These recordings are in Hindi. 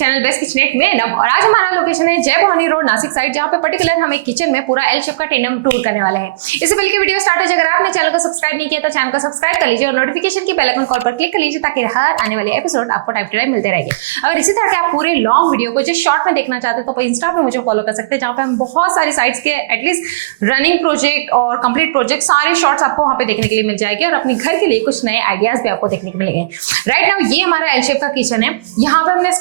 चैनल बेस्ट किचनेट में नम। और आज हमारा लोकेशन है जय भवानी रोड नासिक साइड, जहाँ पे पर्टिकुलर हम एक किचन में पूरा एल शेप का टेंडम टूर करने वाले हैं। इससे पहले की वीडियो स्टार्ट हो जाए, अगर आपने चैनल को सब्सक्राइब नहीं किया तो चैनल को सब्सक्राइब कर लीजिए और नोटिफिकेशन की बेल आइकन कॉल पर क्लिक कर लीजिए ताकि हर आने वाले एपिसोड आपको टाइम टू टाइम मिलते रहेंगे। अगर इसी तरह के आप पूरे लॉन्ग वीडियो को जो शॉर्ट में देखना चाहते हैं तो इंस्टा पे मुझे फॉलो कर सकते हैं, जहाँ पे हम बहुत सारी साइट्स के एटलीस्ट रनिंग प्रोजेक्ट और कंप्लीट प्रोजेक्ट सारे शॉर्ट्स आपको वहाँ पे देखने के लिए मिल जाएंगे और अपने घर के लिए कुछ नए आइडियाज भी आपको देखने को मिलेंगे। राइट नाउ ये हमारा एल शेप का किचन है। यहाँ पे हमने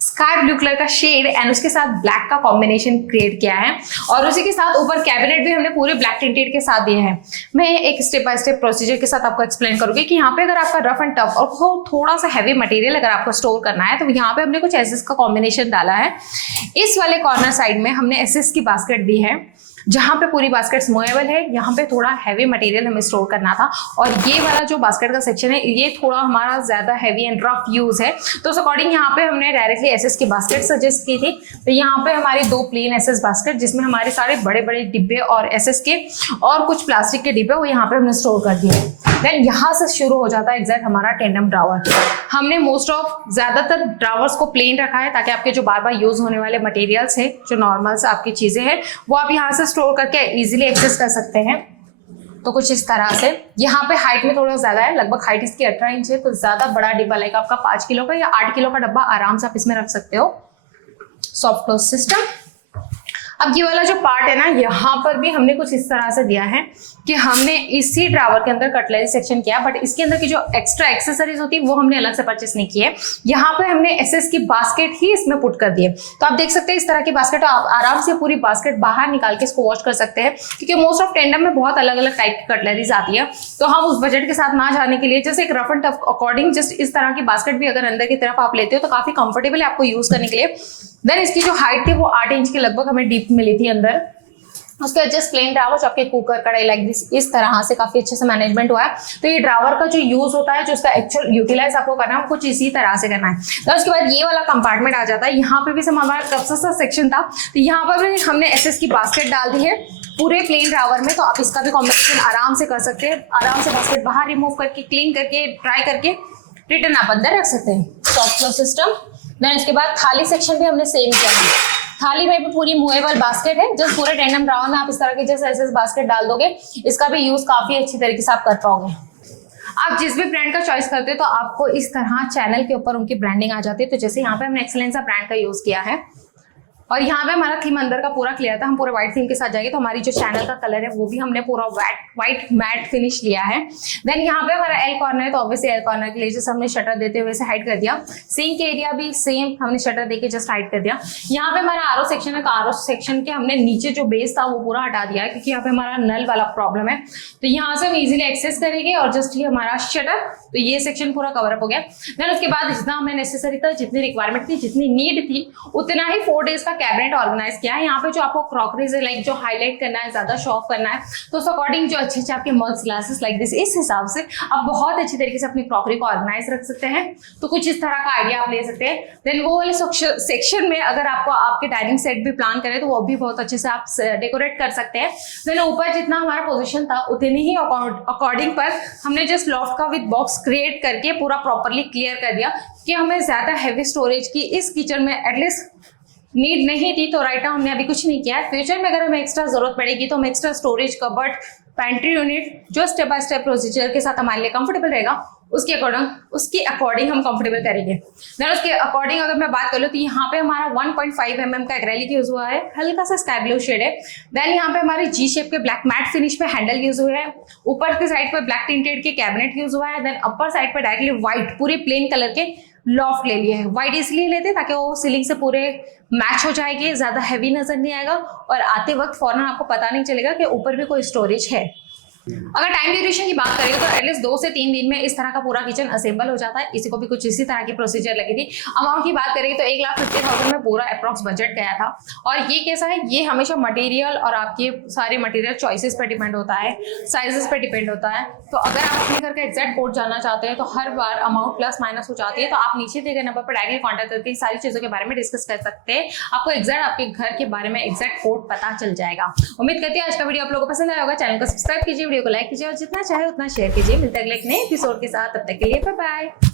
स्काई ब्लू कलर का शेड एंड उसके साथ ब्लैक का कॉम्बिनेशन क्रिएट किया है और उसी के साथ ऊपर कैबिनेट भी हमने पूरे ब्लैक टिंटेड के साथ दिए हैं। मैं एक स्टेप बाय स्टेप प्रोसीजर के साथ आपको एक्सप्लेन करूंगी कि यहाँ पे अगर आपका रफ एंड टफ और थोड़ा सा हैवी मटेरियल अगर आपको स्टोर करना है तो यहाँ पे हमने कुछ एसएस का कॉम्बिनेशन डाला है। इस वाले कॉर्नर साइड में हमने एसएस की बास्केट दी है, जहाँ पे पूरी बास्केट्स मूवेबल है। यहाँ पे थोड़ा हैवी मटेरियल हमें स्टोर करना था और ये वाला जो बास्केट का सेक्शन है ये थोड़ा हमारा ज्यादा हैवी एंड रफ यूज है, तो उस अकॉर्डिंग यहाँ पे हमने डायरेक्टली एसएस की बास्केट सजेस्ट की थी। तो यहाँ पे हमारी दो प्लेन एसएस बास्केट जिसमें हमारे सारे बड़े बड़े डिब्बे और एसएस के और कुछ प्लास्टिक के डिब्बे वो यहाँ पे हमने स्टोर कर दिए। देन यहाँ से शुरू हो जाता है एग्जैक्ट हमारा टेंडम ड्रावर। हमने मोस्ट ऑफ ज्यादातर ड्रावर्स को प्लेन रखा है ताकि आपके जो बार बार यूज होने वाले मटेरियल्स है, जो नॉर्मल्स आपकी चीजें हैं, वो आप यहाँ से स्टोर करके इजीली एक्सेस कर सकते हैं। तो कुछ इस तरह से यहाँ पे हाइट में थोड़ा ज्यादा है, लगभग हाइट इसकी 18 इंच है, तो ज्यादा बड़ा डिब्बा लाइक आपका 5 किलो का या 8 किलो का डब्बा आराम से आप इसमें रख सकते हो। Soft close system. अब ये वाला जो पार्ट है ना, यहाँ पर भी हमने कुछ इस तरह से दिया है कि हमने इसी ड्रावर के अंदर कटलरी सेक्शन किया, बट इसके अंदर की जो एक्स्ट्रा एक्सेसरीज होती है वो हमने अलग से परचेस नहीं की है। यहाँ पे हमने एसएस की बास्केट ही इसमें पुट कर दिए। तो आप देख सकते हैं इस तरह की बास्केट, आप आराम से पूरी बास्केट बाहर निकाल के इसको वॉश कर सकते हैं, क्योंकि मोस्ट ऑफ टेंडम में बहुत अलग अलग टाइप की कटलरीज आती है। तो हम उस बजट के साथ ना जाने के लिए जैसे एक rough and tough according just इस तरह की बास्केट भी अगर अंदर की तरफ आप लेते हो तो काफी कंफर्टेबल है आपको यूज करने के लिए। देन इसकी जो हाइट थी वो 8 इंच के लगभग हमें डीप मिली थी अंदर। उसके बाद जस्ट प्लेन ड्रावर, आपके कुकर कढ़ाई लाइक दिस इस तरह से काफी अच्छे से मैनेजमेंट हुआ है। तो ये ड्रावर का जो यूज होता है, जो इसका एक्चुअल यूटिलाइज आपको करना है वो कुछ इसी तरह से करना है। तो उसके बाद ये वाला कंपार्टमेंट आ जाता है। यहाँ पे भी सब हमारा कब सा सेक्शन था, तो यहाँ पर भी हमने एसएस की बास्केट डाल दी है पूरे प्लेन ड्रावर में। तो आप इसका भी कॉम्बिनेशन आराम से कर सकते हैं। आराम से बास्केट बाहर रिमूव करके क्लीन करके ट्राई करके रिटर्न आप अंदर रख सकते हैं। Soft close system. देन इसके बाद थाली सेक्शन भी हमने सेम किया है। थाली में भी पूरी मूवेबल बास्केट है। जस्ट पूरे टेंडम ड्रावर में आप इस तरह के जैसे एसएस बास्केट डाल दोगे, इसका भी यूज काफी अच्छी तरीके से आप कर पाओगे। आप जिस भी ब्रांड का चॉइस करते हो तो आपको इस तरह चैनल के ऊपर उनकी ब्रांडिंग आ जाती है। तो जैसे यहाँ पे हमने एक्सेलेंसा ब्रांड का यूज किया है और यहाँ पे हमारा थीम अंदर का पूरा क्लियर था, हम पूरे व्हाइट थीम के साथ जाएंगे। तो हमारी जो चैनल का कलर है वो भी हमने पूरा व्हाइट मैट फिनिश लिया है। देन यहाँ पे हमारा एल कॉर्नर है, तो ऑब्वियसली एल कॉर्नर के लिए जैसे हमने शटर देते हुए हाइड कर दिया। सिंक एरिया भी सेम हमने शटर देके जस्ट हाइड कर दिया। यहाँ पे हमारा आरओ सेक्शन है, तो आरओ सेक्शन के हमने नीचे जो बेस था वो पूरा हटा दिया है, क्योंकि यहाँ पे हमारा नल वाला प्रॉब्लम है। तो यहाँ से हम इजिली एक्सेस करेंगे और जस्ट ये हमारा शटर, तो ये सेक्शन पूरा कवर अप हो गया। देन उसके बाद जितना हमें नेसेसरी था, जितनी रिक्वायरमेंट थी, जितनी नीड थी, उतना ही 4 डेज का कैबिनेट ऑर्गेनाइज किया है। यहाँ पे जो आपको क्रॉकरीज है लाइक जो हाईलाइट करना है, ज्यादा शो ऑफ करना है, तो उस अकॉर्डिंग जो अच्छे अच्छे आपके मग्स ग्लासेस लाइक दिस, इस हिसाब से आप बहुत अच्छी तरीके से अपनी क्रॉकरी को ऑर्गेनाइज रख सकते हैं। तो कुछ इस तरह का आइडिया आप ले सकते हैं। देन वो वाले सेक्शन में अगर आपको आपके डाइनिंग सेट भी प्लान करें तो वो भी बहुत अच्छे से आप डेकोरेट कर सकते हैं। देन ऊपर जितना हमारा पोजिशन था उतने ही अकॉर्डिंग पर हमने जस्ट लॉफ्ट का विद बॉक्स क्रिएट करके पूरा प्रॉपरली क्लियर कर दिया कि हमें ज्यादा हैवी स्टोरेज की इस किचन में एटलीस्ट नीड नहीं थी। तो राइट नाउ हमने अभी कुछ नहीं किया है। फ्यूचर में अगर हमें एक्स्ट्रा जरूरत पड़ेगी तो हम extra storage, cupboard, pantry unit जो स्टेप बाय स्टेप प्रोसीजर के साथ हमारे लिए कंफर्टेबल रहेगा उसके अकॉर्डिंग हम कंफर्टेबल करेंगे। देन उसके अकॉर्डिंग अगर मैं बात कर लूँ तो यहाँ पे हमारा 1.5 mm का एक्रेलिक यूज हुआ है, हल्का सा स्काई ब्लू शेड है। देन यहाँ पे हमारे जी शेप के ब्लैक मैट फिनिश पे हैंडल यूज हुए हैं। ऊपर की साइड पे ब्लैक टिंटेड के कैबिनेट यूज हुआ है। देन अपर साइड पे डायरेक्टली व्हाइट पूरे प्लेन कलर के लॉफ्ट ले लिए हैं। व्हाइट इसलिए लेते ताकि वो सीलिंग से पूरे मैच हो जाएगी, ज्यादा हैवी नजर नहीं आएगा और आते वक्त फौरन आपको पता नहीं चलेगा कि ऊपर भी कोई स्टोरेज है। अगर टाइम ड्यूरेशन की बात करें तो एटलीस्ट 2 से 3 दिन में इस तरह का पूरा किचन असेंबल हो जाता है। इसी को भी कुछ इसी तरह की प्रोसीजर लगी थी। अमाउंट की बात करें तो 1,50,000 में पूरा अप्रॉक्स बजट गया था। और ये कैसा है, ये हमेशा मटेरियल और आपके सारे मटेरियल चॉइसेस पे डिपेंड होता है, साइजेस पे डिपेंड होता है। तो अगर आप अपने घर का एग्जैक्ट कोड जानना चाहते हैं तो हर बार अमाउंट प्लस माइनस हो जाती है, तो आप नीचे दिए गए नंबर पर डायरेक्टली कॉन्टैक्ट करके सारी चीजों के बारे में डिस्कस कर सकते हैं। आपको एग्जैक्ट आपके घर के बारे में एग्जैक्ट कोड पता चल जाएगा। उम्मीद करती है आज का वीडियो आप लोगों को पसंद आया होगा। चैनल को सब्सक्राइब कीजिए, वीडियो को लाइक कीजिए और जितना चाहे उतना शेयर कीजिए। मिलते हैं अगले एक नए एपिसोड के साथ, तब तक के लिए बाय बाय।